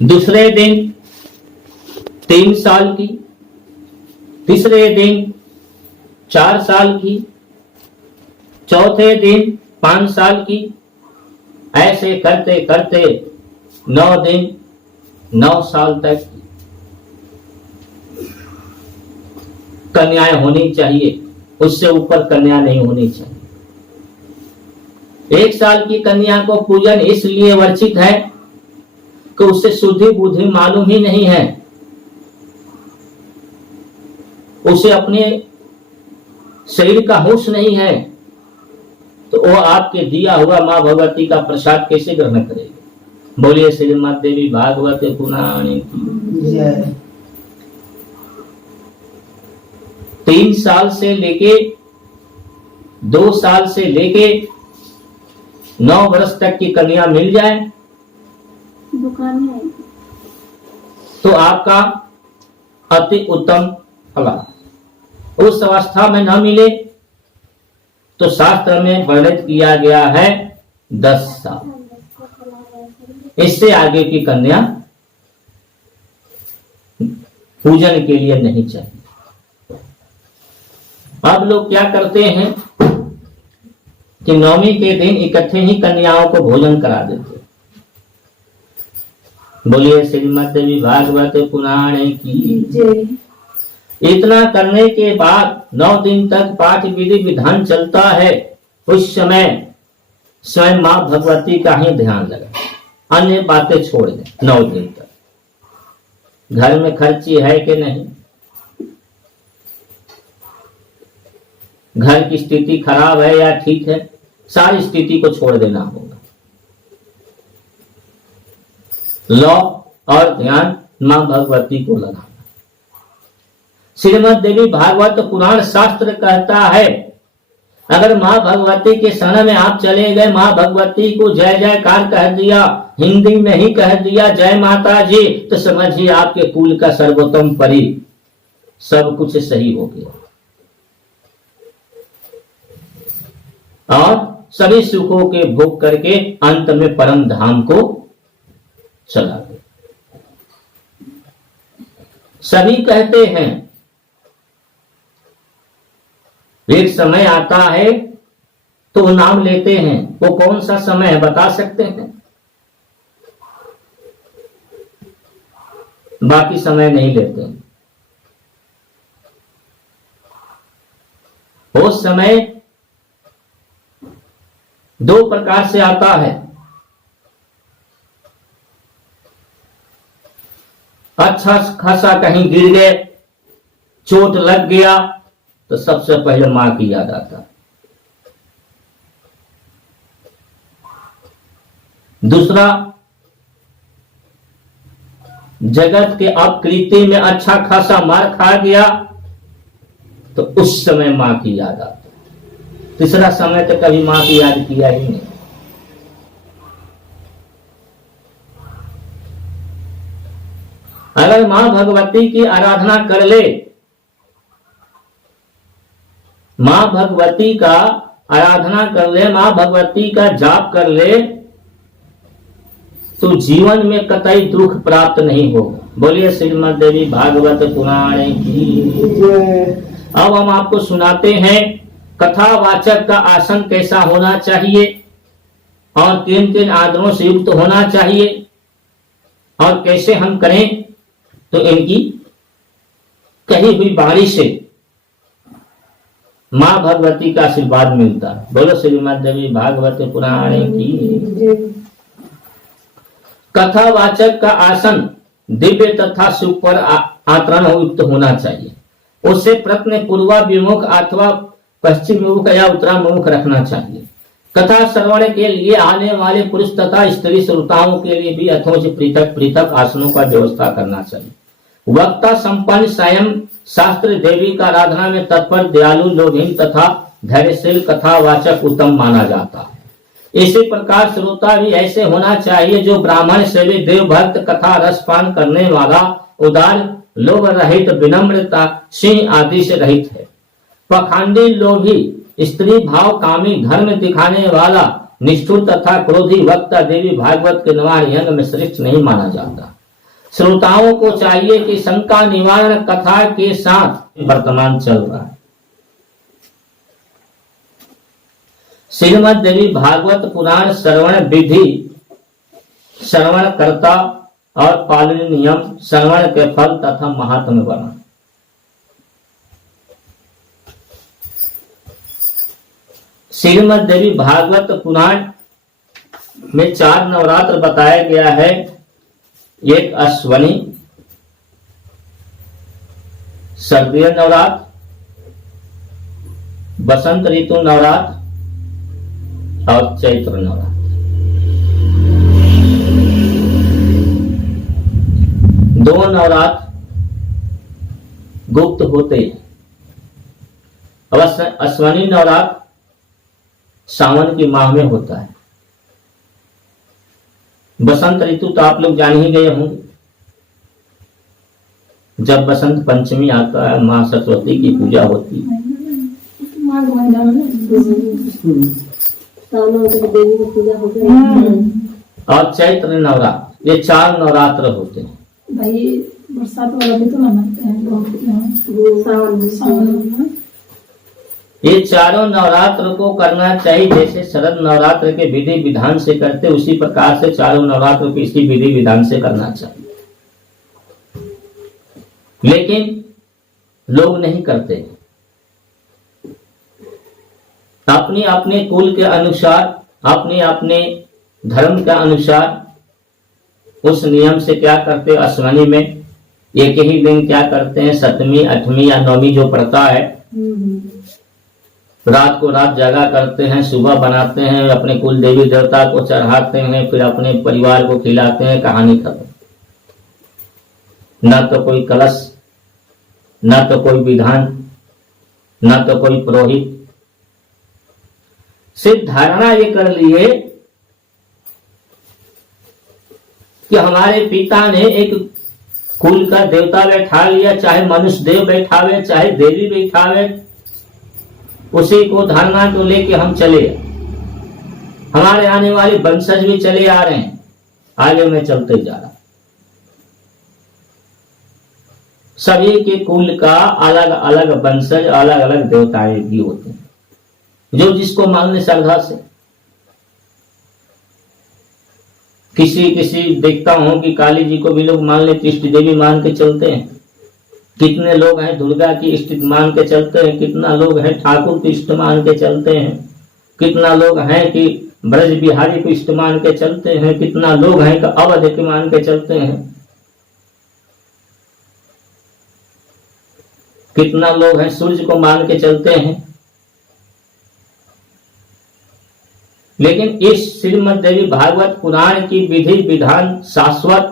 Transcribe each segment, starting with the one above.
दूसरे दिन 3 साल की, तीसरे दिन 4 साल की, चौथे दिन 5 साल की, ऐसे करते करते 9 दिन 9 साल तक कन्याएं होनी चाहिए, उससे ऊपर कन्या नहीं होनी चाहिए। 1 साल की कन्या को पूजन इसलिए वर्जित है कि उससे शुद्धि बुद्धि मालूम ही नहीं है, उसे अपने शरीर का होश नहीं है, तो वो आपके दिया हुआ मां भगवती का प्रसाद कैसे ग्रहण करेगी। बोलिए श्रीमद् देवी भागवत पुराण की जय। 3 साल से लेके 2 साल से लेके 9 वर्ष तक की कन्या मिल जाए तो आपका अति उत्तम फल। उस अवस्था में न मिले तो शास्त्र में वर्णित किया गया है 10 साल। इससे आगे की कन्या पूजन के लिए नहीं चाहिए। अब लोग क्या करते हैं कि 9वीं के दिन इकट्ठे ही कन्याओं को भोजन करा देते। बोलिए श्रीमद् देवी भागवत पुराण की जय। इतना करने के बाद 9 दिन तक पाठ विधि विधान चलता है। उस समय स्वयं मां भगवती का ही ध्यान लगा, अन्य बातें छोड़ दें। 9 दिन तक घर में खर्ची है कि नहीं, घर की स्थिति खराब है या ठीक है, सारी स्थिति को छोड़ देना होगा। लौ और ध्यान मां भगवती को लगाना। श्रीमद् देवी भागवत पुराण शास्त्र कहता है अगर मां भगवती के शरण में आप चले गए, मां भगवती को जय जयकार कह दिया, हिंदी में ही कह दिया जय माता जी, तो समझिए आपके कुल का सर्वोत्तम परी सब कुछ सही हो गया और सभी सुखों के भोग करके अंत में परम धाम को चला गया। सभी कहते हैं एक समय आता है तो वो नाम लेते हैं, वो कौन सा समय है बता सकते हैं? बाकी समय नहीं लेते। वो समय 2 प्रकार से आता है। अच्छा खासा कहीं गिर गए, चोट लग गया, तो सबसे पहले मां की याद आता है। दूसरा, जगत के अपकृति में अच्छा खासा मार खा गया तो उस समय मां की याद आती है। तीसरा समय तो कभी मां की याद किया ही नहीं। अगर मां भगवती की आराधना कर ले, मां भगवती का आराधना कर ले, मां भगवती का जाप कर ले, तो जीवन में कतई दुख प्राप्त नहीं होगा। बोलिए श्रीमद् देवी भागवत पुराण की जय। अब हम आपको सुनाते हैं कथावाचक का आसन कैसा होना चाहिए और किन किन आदरों से युक्त होना चाहिए और कैसे हम करें तो इनकी कही हुई वाणी से मां भगवती का आशीर्वाद मिलता है। बोलो श्रीमद् देवी भागवत पुराण की। कथावाचक का आसन दिव्य तथा सुपर आतरण युक्त होना चाहिए। उसे प्रत्न पूर्वाभिमुख अथवा पश्चिम या उत्तराभिमुख रखना चाहिए। कथा श्रवण के लिए आने वाले पुरुष तथा स्त्री श्रोताओं के लिए भी यथोचित पृथक पृथक आसनों का व्यवस्था करना चाहिए। वक्ता संपन्न स्वयं शास्त्र देवी का आराधना में तत्पर दयालु लोभहीन तथा धैर्यशील कथावाचक उत्तम माना जाता है। इसी प्रकार श्रोता भी ऐसे होना चाहिए जो ब्राह्मण सेवी देव भक्त कथा रसपान करने वाला, उदार, लोभ रहित, विनम्रता, सिंह आदि से रहित है। पखंडी, लोभी, स्त्री भाव, कामी, धर्म दिखाने वाला, निष्ठुर तथा क्रोधी वक्ता देवी भागवत के 9 अंग में श्रेष्ठ नहीं माना जाता। श्रोताओं को चाहिए कि शंका निवारण कथा के साथ वर्तमान चल रहा है। श्रीमद् देवी भागवत पुराण श्रवण विधि, श्रवण कर्ता और पालन नियम, श्रवण के फल तथा महात्म्य वर्णन। श्रीमद् देवी भागवत पुराण में 4 नवरात्र बताया गया है। एक अश्वनी, सर्दीय नवरात्र, बसंत ऋतु नवरात्र और चैत्र नवरात्र। दो नवरात्र गुप्त होते हैं। अवश्य अश्वनी नवरात्र सावन के माह में होता है। बसंत ऋतु तो आप लोग जान ही गए होंगे। जब बसंत पंचमी आता है, माँ सरस्वती की पूजा होती है। और चैत्र नवरात्र, ये 4 नवरात्र होते हैं। भाई बरसात वाला भी तो मनाते हैं सावन। ये चारों नवरात्र को करना चाहिए जैसे शरद नवरात्र के विधि विधान से करते, उसी प्रकार से चारों नवरात्र को इसी विधि विधान से करना चाहिए। लेकिन लोग नहीं करते। अपने अपने कुल के अनुसार, अपने अपने धर्म के अनुसार उस नियम से क्या करते, अश्वनी में एक ही दिन क्या करते हैं, 7वीं 8वीं या 9वीं जो पड़ता है, रात को रात जागा करते हैं, सुबह बनाते हैं, अपने कुल देवी देवता को चढ़ाते हैं, फिर अपने परिवार को खिलाते हैं, कहानी खत्म। न तो कोई कलश, न तो कोई विधान, न तो कोई पुरोहित। सिर्फ धारणा ये कर लिए कि हमारे पिता ने एक कुल का देवता बैठा लिया, चाहे मनुष्य देव बैठावे, चाहे देवी बैठावे, उसी को धारणा को लेके हम चले। हमारे आने वाले वंशज भी चले आ रहे हैं, आगे में चलते जा रहा। सभी के कुल का अलग अलग वंशज, अलग अलग देवताएं भी होते हैं, जो जिसको मान ले श्रद्धा से। किसी किसी देखता हूं कि काली जी को भी लोग मान ले, इष्ट देवी मान के चलते हैं। कितने लोग हैं दुर्गा की इष्ट मान के चलते हैं, कितना लोग हैं ठाकुर की इष्ट मान के चलते हैं, कितना लोग हैं कि ब्रज बिहारी को इष्ट मान के चलते हैं, कितना लोग हैं कि अवध के मान के चलते हैं, कितना लोग हैं सूर्य को मान के चलते हैं। लेकिन इस श्रीमद् देवी भागवत पुराण की विधि विधान शाश्वत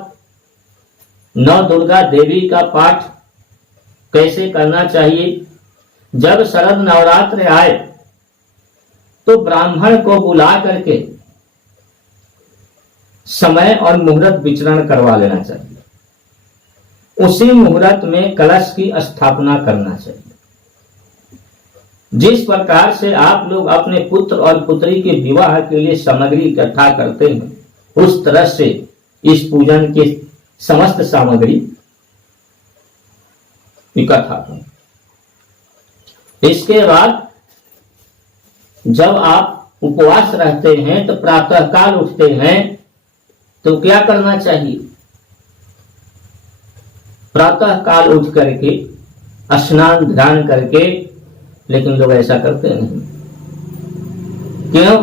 नौ दुर्गा देवी का पाठ कैसे करना चाहिए। जब शरद नवरात्र आए तो ब्राह्मण को बुला करके समय और मुहूर्त विचरण करवा लेना चाहिए। उसी मुहूर्त में कलश की स्थापना करना चाहिए। जिस प्रकार से आप लोग अपने पुत्र और पुत्री के विवाह के लिए सामग्री इकट्ठा करते हैं, उस तरह से इस पूजन की समस्त सामग्री इकट्ठा करें। इसके बाद जब आप उपवास रहते हैं तो प्रातःकाल उठते हैं तो क्या करना चाहिए। प्रातःकाल उठ करके स्नान ध्यान करके, लेकिन लोग ऐसा करते नहीं। क्यों?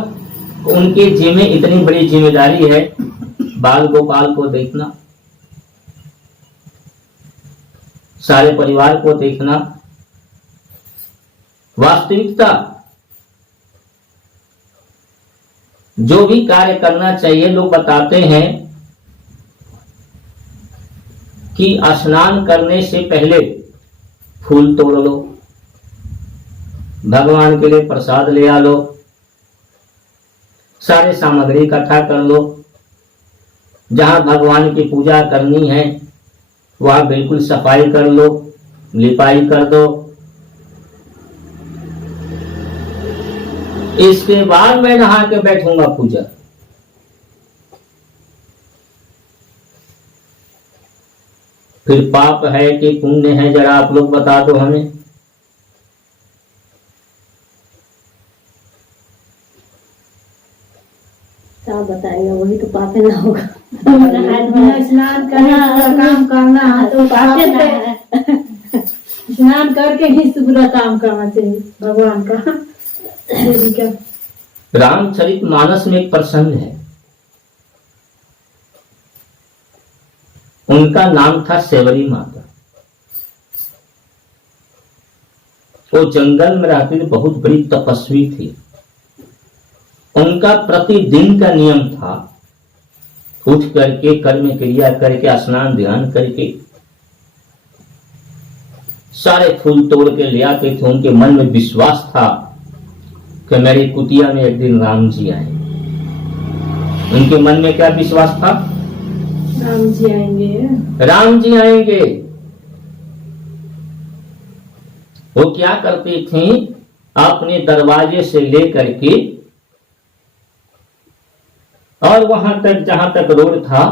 उनके जिम्मे इतनी बड़ी जिम्मेदारी है बाल गोपाल को देखना, सारे परिवार को देखना। वास्तविकता जो भी कार्य करना चाहिए, लोग बताते हैं कि स्नान करने से पहले फूल तोड़ लो, भगवान के लिए प्रसाद ले आ लो, सारे सामग्री इकट्ठा कर लो, जहां भगवान की पूजा करनी है वहां बिल्कुल सफाई कर लो, लिपाई कर दो। इसके बाद मैं नहा के बैठूंगा पूजा। फिर पाप है कि पुण्य है, जरा आप लोग बता दो हमें। क्या बताएगा, वही तो पाप ना होगा। स्नान करना काम करना तो पाप है। स्नान करके ही बुरा काम करना चाहिए भगवान का, देवी का। रामचरित मानस में एक प्रसंग है, उनका नाम था सेवरी माता। वो जंगल में रहती थी, बहुत बड़ी तपस्वी थी। उनका प्रतिदिन का नियम था उठ करके कर्म क्रिया करके स्नान ध्यान करके सारे फूल तोड़ के ले आते थे। उनके मन में विश्वास था कि मेरी कुटिया में एक दिन राम जी आए। उनके मन में क्या विश्वास था? राम जी आएंगे, राम जी आएंगे। वो क्या करती थी, अपने दरवाजे से लेकर के और वहां तक जहां तक रोड था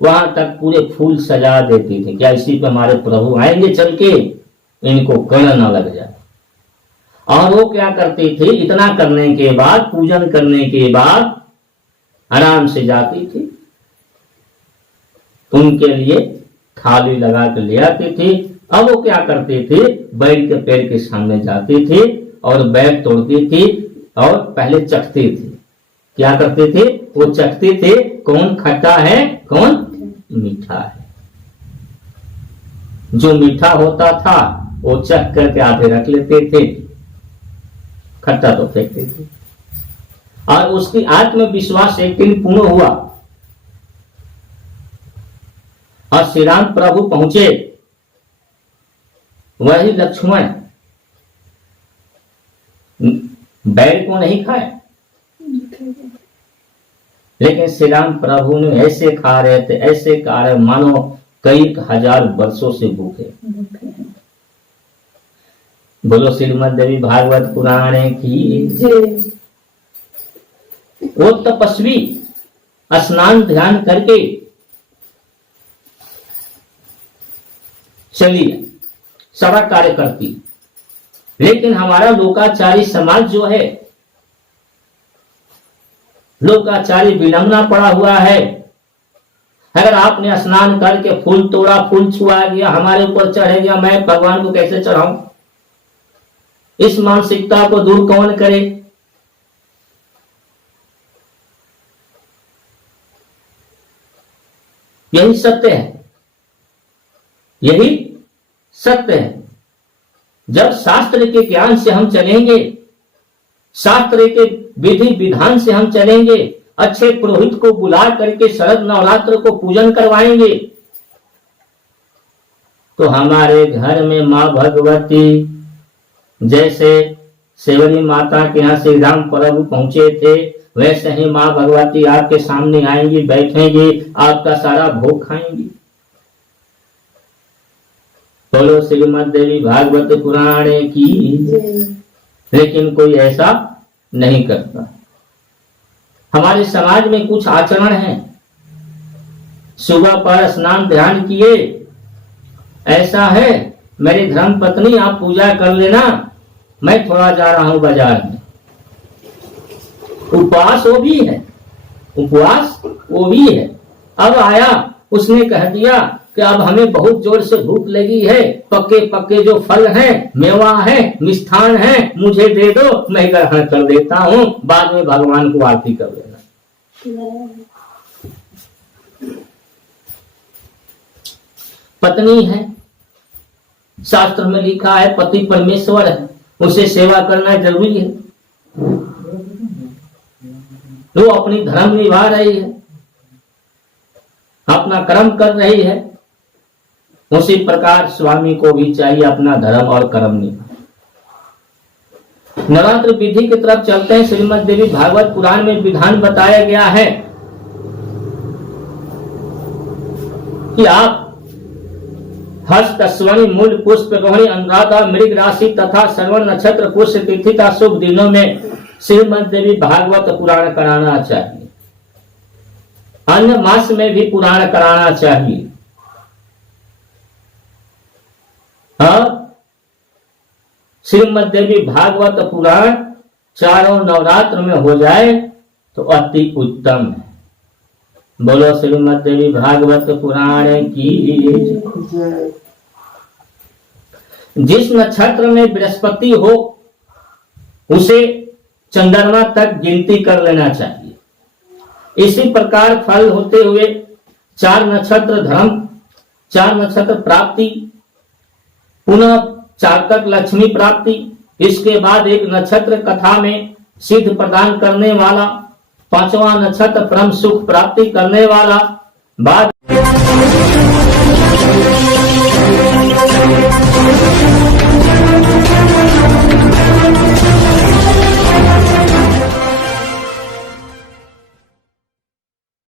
वहां तक पूरे फूल सजा देती थी, क्या इसी पे हमारे प्रभु आएंगे चल के, इनको कर्ण न लग जाए। और वो क्या करती थी, इतना करने के बाद, पूजन करने के बाद आराम से जाती थी, उनके लिए थाली लगा के ले आती थी। अब वो क्या करती थी, बैल के पेड़ के सामने जाती थी और बैल तोड़ती थी और पहले चखती थी। क्या करते थे, वो चखते थे कौन खट्टा है कौन मीठा है। जो मीठा होता था वो चख करके आधे रख लेते थे, खट्टा तो फेंकते थे। और उसकी आत्मविश्वास एक दिन पूर्ण हुआ और श्री राम प्रभु पहुंचे। वही लक्ष्मण बैल को नहीं खाए, लेकिन श्री राम प्रभु ने ऐसे खा रहे थे, ऐसे खा रहे मानो कई हजार वर्षों से भूखे। बोलो श्रीमद् देवी भागवत पुराण की। वो तपस्वी स्नान ध्यान करके चली सारा कार्य करती, लेकिन हमारा लोकाचारी समाज जो है, लोकाचारी विडंबना पड़ा हुआ है। अगर आपने स्नान करके फूल तोड़ा, फूल छुआ गया, हमारे ऊपर चढ़े गया, मैं भगवान को कैसे चढ़ाऊं? इस मानसिकता को दूर कौन करे? यही सत्य है, यही सत्य है। जब शास्त्र के ज्ञान से हम चलेंगे, शास्त्र के विधि विधान से हम चलेंगे, अच्छे पुरोहित को बुला करके शरद नवरात्र को पूजन करवाएंगे, तो हमारे घर में मां भगवती, जैसे सेवरी माता के यहाँ श्री राम प्रभु पहुंचे थे, वैसे ही मां भगवती आपके सामने आएंगी, बैठेंगी, आपका सारा भोग खाएंगी। बोलो श्रीमद् देवी भागवत पुराण की। लेकिन कोई ऐसा नहीं करता। हमारे समाज में कुछ आचरण है, सुबह पर स्नान ध्यान किए, ऐसा है मेरी धर्म पत्नी आप पूजा कर लेना, मैं थोड़ा जा रहा हूं बाजार में। उपवास वो भी है, उपवास वो भी है। अब आया, उसने कह दिया कि अब हमें बहुत जोर से भूख लगी है, पक्के पक्के जो फल हैं, मेवा है, मिष्ठान है, मुझे दे दो, मैं ग्रहण कर देता हूँ, बाद में भगवान को आरती कर लेना। पत्नी है, शास्त्र में लिखा है पति परमेश्वर है, उसे सेवा करना जरूरी है। वो अपनी धर्म निभा रही है, अपना कर्म कर रही है, उसी प्रकार स्वामी को भी चाहिए अपना धर्म और कर्म निभा। नवरात्र विधि की तरफ चलते हैं। श्रीमद् देवी भागवत पुराण में विधान बताया गया है कि आप हस्त, स्वनि, मूल, पुष्प, रोहिणी, अनुराधा, मृग राशि तथा श्रवण नक्षत्र, पुष्य तिथि का शुभ दिनों में श्रीमद् देवी भागवत पुराण कराना चाहिए। अन्य मास में भी पुराण कराना चाहिए। श्रीमद् देवी भागवत पुराण चारों नवरात्र में हो जाए तो अति उत्तम है। बोलो श्रीमद् देवी भागवत पुराण की। जिस नक्षत्र में बृहस्पति हो उसे चंद्रमा तक गिनती कर लेना चाहिए। इसी प्रकार फल होते हुए 4 नक्षत्र धर्म, 4 नक्षत्र प्राप्ति, पुनः 4 तक लक्ष्मी प्राप्ति, इसके बाद एक नक्षत्र कथा में सिद्ध प्रदान करने वाला, 5वां नक्षत्र परम सुख प्राप्ति करने वाला, बाद